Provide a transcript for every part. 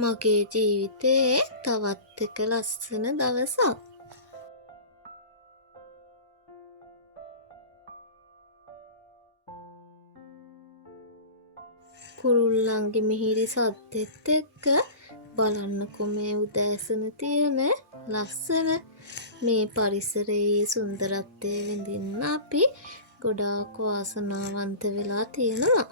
මගේ ජීවිතේ තවත් එක ලස්සන දවසක්. කුරුල්ලන්ගේ මිහිරි සද්දෙත් එක්ක බලන්නකො මේ උදෑසන තියෙන ලස්සන මේ පරිසරයේ සුන්දරත්වය විඳින්න අපි ගොඩාක් වාසනාවන්ත වෙලා තියෙනවා.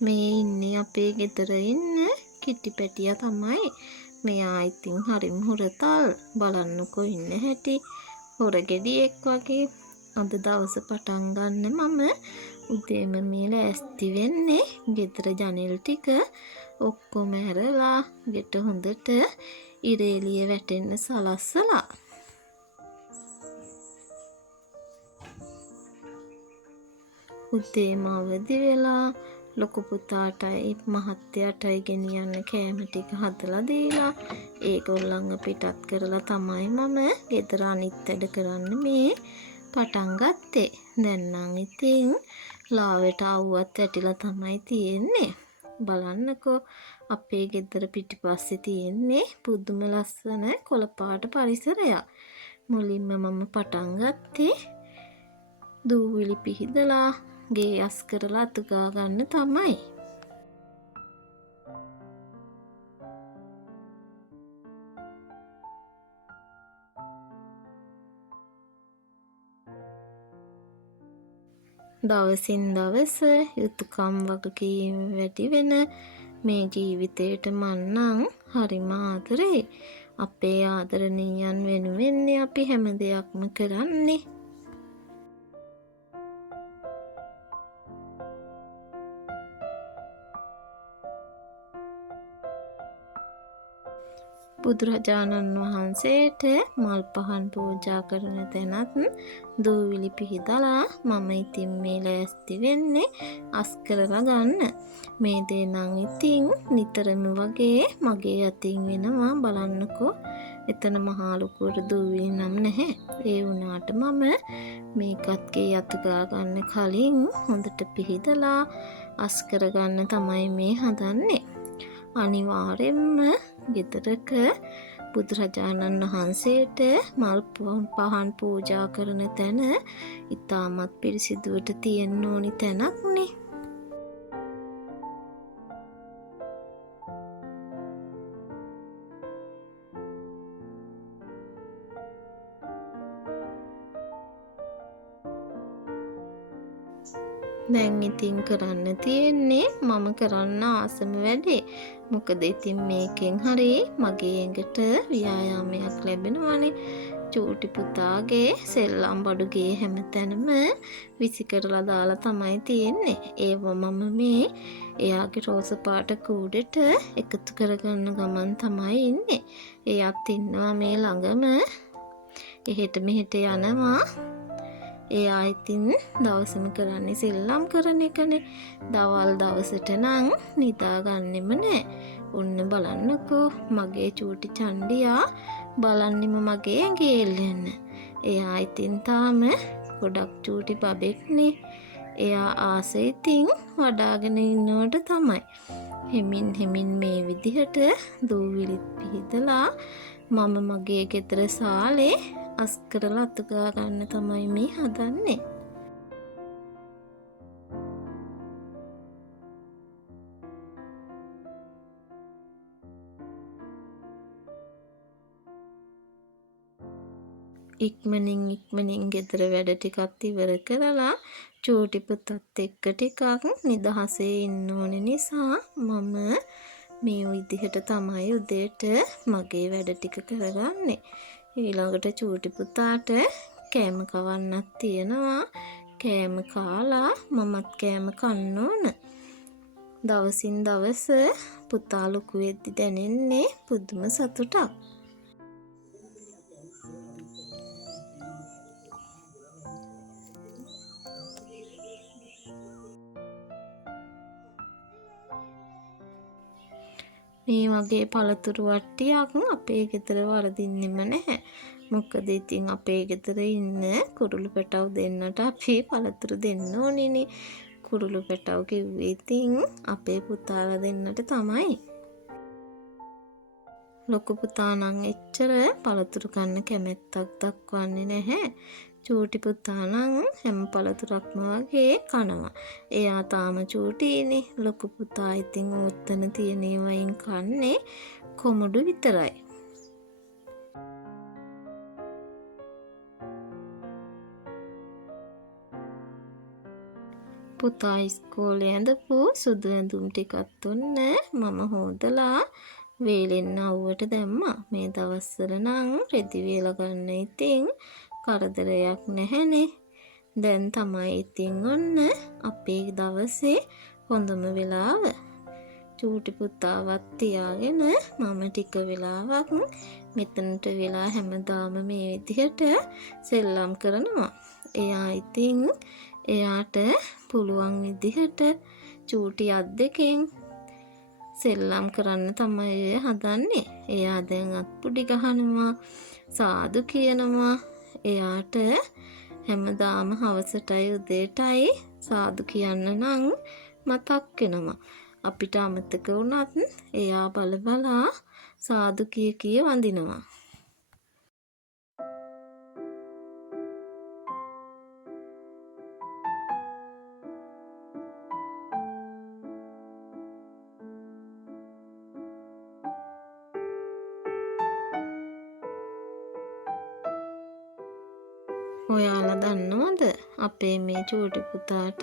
මේ ඉන්නේ අපේ ගෙදර ඉන්න කිටි පැටියා තමයි. මෙයා ඉතින් හරිම හුරතල්. බලන්නකෝ ඉන්න හැටි හොර ගෙඩියෙක් වගේ. අද දවස පටන් ගන්න මම උදේම මේ ලෑස්ති වෙන්නේ. ගෙදර ජනෙල් ටික ඔක්කොම ඇරලා ගෙට හොඳට ඉරේලිය වැටෙන්න සලස්සලා. උදේම අවදි වෙලා ලොකු පුතාටයි මහත්තයාටයි ගෙනියන්න කෑම ටික හදලා දීලා ඒගොල්ලන්ව පිටත් කරලා තමයි මම ගෙදර අනිත් වැඩ කරන්න මේ පටන් ගත්තේ. දැන් නම් ඉතින් ලාවට ආවුවත් ඇටිලා තමයි තියෙන්නේ. බලන්නකෝ අපේ ගෙදර පිටිපස්සේ තියෙන්නේ පුදුම ලස්සන කොළපාට පරිසරයක්. මුලින්ම මම පටන් ගත්තේ දූවිලි පිහිදලා ගේ අස් කරලා අතුගා ගන්න තමයි. දවසින් දවස යුතුයකම් වගකීම් වැඩි වෙන මේ ජීවිතේට මන්නම් හරිම ආදරේ. අපේ ආදරණීයන් වෙනුවෙන් අපි හැම දෙයක්ම කරන්නේ. බුදුරජාණන් වහන්සේට මල් පහන් පූජා කරන තැනත් දූවිලි පිහිදලා මම ඉතින් මේ ලෑස්ති වෙන්නේ අස් කරලා ගන්න. මේ දේ නම් ඉතින් නිතරම වගේ මගේ අතින් වෙනවා. බලන්නකෝ එතන මහා ලොකුවට දූවිලි නම් නැහැ. ඒ වුණාට මම මේකත් ගේ අතුගා ගන්න කලින් හොඳට පිහිදලා අස් කරගන්න තමයි මේ හදන්නේ. අනිවාර්යෙන්ම ගෙදරක බුදුරජාණන් වහන්සේට මල් පහන් පූජා කරන තැන ඉතාමත් පිරිසිදුවට තියෙන්න ඕනි තැනක්නේ. දැන් ඉතින් කරන්න තියෙන්නේ මම කරන්න ආසම වැඩේ. මොකද ඉතින් මේකෙන් හරි මගේ ඇඟට ව්‍යායාමයක් ලැබෙනවානේ. චූටි පුතාගේ සෙල්ලම් බඩුගේ හැමතැනම විසි කරලා දාලා තමයි තියෙන්නේ. ඒව මම මේ එයාගේ රෝස පාට කූඩෙට එකතු කරගන්න ගමන් තමයි ඉන්නේ. එයාත් ඉන්නවා මේ ළඟම එහෙට මෙහෙට යනවා. එයා ඉතින් දවසම කරන්නේ සෙල්ලම් කරන එකනේ. දවල් දවසට නම් නිදා ගන්නෙම නෑ. ඔන්න බලන්නකෝ මගේ චූටි චණ්ඩියා බලන්නෙම මගේ ඇඟේ එල්ලෙන්න. එයා ඉතින් තාම ගොඩක් චූටි බබෙක්නේ. එයා ආසෙ ඉතින් වඩාගෙන ඉන්නවට තමයි. හෙමින් මේ විදිහට දූවිලිත් පිහිදලා මම මගේ ගෙදර සාලේ අස් කරලා අතුගා ගන්න තමයි මේ හදන්නේ. ඉක්මනින් ගෙදර වැඩ ටිකක් ඉවර කරලා චූටි පුතත් එක්ක ටිකක් නිදහසේ ඉන්න ඕන නිසා මම මේ විදිහට තමයි උදේට මගේ වැඩ ටික කරගන්නේ. ඊළඟට චූටි පුතාට කෑම කවන්නත් තියෙනවා. කෑම කාලා මමත් කෑම කන්න ඕන. දවසින් දවස පුතා ලොකු වෙද්දි දැනෙන්නේ පුදුම සතුටක්. මේ වගේ පළතුරු වට්ටියක් අපේ ගෙදර වරදින්නෙම නැහැ. මොකද ඉතින් අපේ ගෙදර ඉන්න කුරුළු පැටව් දෙන්නට අපි පළතුරු දෙන්න ඕනිනේ. කුරුළු පැටව කිව්වේ ඉතින් අපේ පුතාලා දෙන්නට තමයි. ලොකු පුතා නම් එච්චර පළතුරු කන්න කැමැත්තක් දක්වන්නේ නැහැ. චූටි පුතා නම් හැම පළතුරක්ම වගේ කනවා. එයා තාම චූටිනේ. ලොකු පුතා ඉතින් උත්තන තියෙන ඒවායින් කන්නේ කොමුඩු විතරයි. පුතා ඉස්කෝලේ ඇඳපු සුදු ඇඳුම් ටිකක් දුන්න මම හොදලා වේලෙන් අවුවට දැම්මා. මේ දවස්වල නම් රෙදි වේල ගන්න ඉතින් කරදරයක් නැහැනේ. දැන් තමයි ඉතින් ඔන්න අපේ දවසේ හොඳම වෙලාව. චූටි පුතාවත් තියාගෙන මම ටික වෙලාවක් මෙතනට වෙලා හැමදාම මේ විදිහට සෙල්ලම් කරනවා. එයා ඉතින් එයාට පුළුවන් විදිහට චූටි අත් දෙකෙන් සෙල්ලම් කරන්න තමයි හදන්නේ. එයා දැන් අත්පුඩි ගහනවා, සාදු කියනවා. එයාට හැමදාම හවසටයි උදේටයි සාදු කියන්න නම් මතක් වෙනවා. අපිට අමතක වුණත් එයා බලා සාදු කිය වඳිනවා. ඔයාලා දන්නවද අපේ මේ චූටි පුතාට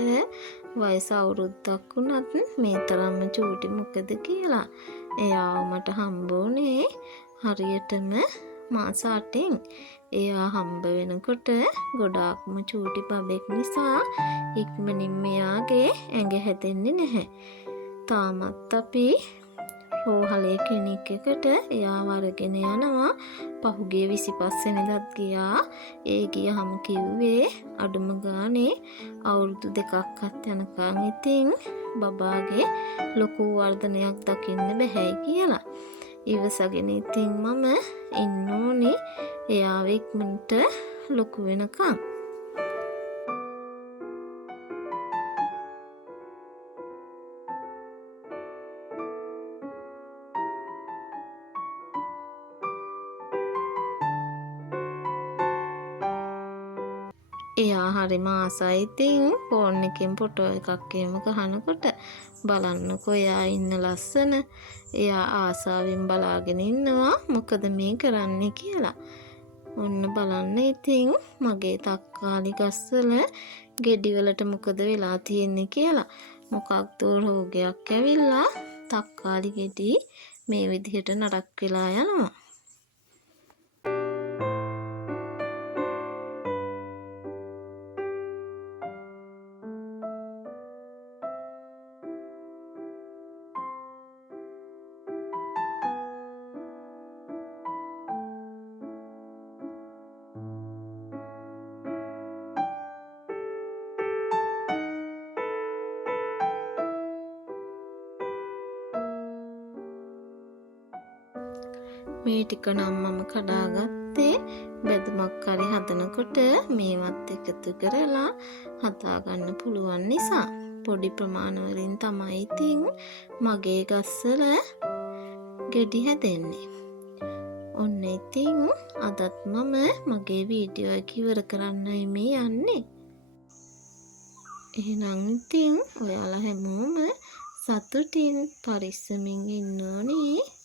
වයස අවුරුද්දක් වුණත් මේ තරම්ම චූටි මොකද කියලා? එයාව මට හම්බ වුණේ හරියටම මාස 8න්. එයා හම්බ වෙනකොට ගොඩාක්ම චූටි බබෙක් නිසා ඉක්මනින් මෙයාගේ ඇඟ හැදෙන්නේ නැහැ. තාමත් අපි රෝහලේ ක්ලිනික් එකට එයාව අරගෙන යනවා. පහුගිය 25 වෙනිදාත් ගියා. ඒ ගියහම කිව්වේ අඩුම ගානේ අවුරුදු 2ක්වත් යනකම් ඉතින් බබාගේ ලොකු වර්ධනයක් දකින්න බැහැයි කියලා. ඉවසගෙන ඉතින් මම ඉන්න ඕනේ එයාව ඉක්මනට ලොකු වෙනකම්. එයා හරිම ආසයි. ඉතින් ෆෝන් එකෙන් ෆොටෝ එකක් එහෙම ගහනකොට බලන්නකෝ එයා ඉන්න ලස්සන. එයා ආසාවෙන් බලාගෙන ඉන්නවා මොකද මේ කරන්නේ කියලා. ඔන්න බලන්න ඉතින් මගේ තක්කාලි ගස්වල ගෙඩි වලට මොකද වෙලා තියෙන්නේ කියලා. මොකක්ද රෝගයක් ඇවිල්ලා තක්කාලි ගෙඩි මේ විදිහට නරක් වෙලා යනවා. මේ ටික නම් මම කඩාගත්තේ බෙදුමක් හරි හදනකොට මේවත් එකතු කරලා හදාගන්න පුළුවන් නිසා. පොඩි ප්‍රමාණ වලින් තමයි ඉතින් මගේ ගස්වල ගෙඩි හැදෙන්නේ. ඔන්න ඉතින් අදත් මම මගේ වීඩියෝ එක ඉවර කරන්නයි මේ යන්නේ. එහෙනම් ඉතින් ඔයාලා හැමෝම සතුටින් පරිස්සමින් ඉන්න ඕනේ.